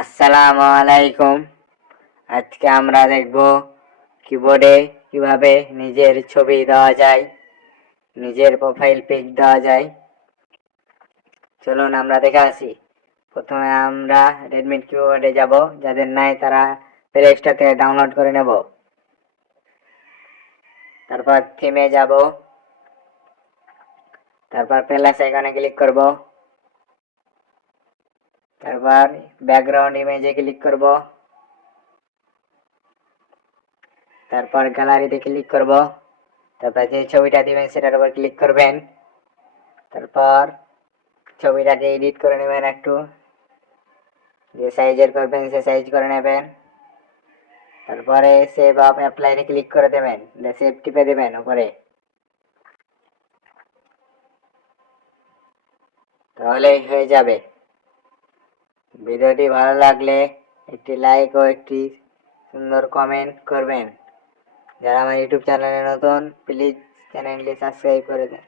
আসসালামু আলাইকুম। আজকে আমরা দেখব কিবোর্ডে কীভাবে নিজের ছবি দেওয়া যায়, নিজের প্রোফাইল পিক দেওয়া যায়। চলুন আমরা দেখে আসি। প্রথমে আমরা রেডমি কিবোর্ডে যাব, যাদের নাই তারা প্লে স্টোর থেকে ডাউনলোড করে নেব। তারপর থিমে যাব। তারপর প্লাস আইকনে ক্লিক করব। তারপর ব্যাকগ্রাউন্ড ইমেজে ক্লিক করব। তারপর গ্যালারিতে ক্লিক করব। তারপর যে ছবিটা দিবেন, সেটার উপর ক্লিক করবেন। তারপর ছবিটাকে এডিট করে নেবেন একটু। যে সাইজের করবেন, সে সাইজ করে নেবেন। তারপরে সেভ আপ অ্যাপ্লাইতে ক্লিক করে দেবেন। সেভ টিপে দেবেন উপরে। তাহলেই হয়ে যাবে। ভিডিওটি ভালো লাগলে একটি লাইক ও একটি সুন্দর কমেন্ট করবেন। যারা আমার ইউটিউব চ্যানেলে নতুন প্লিজ চ্যানেলটি সাবস্ক্রাইব করে দেন।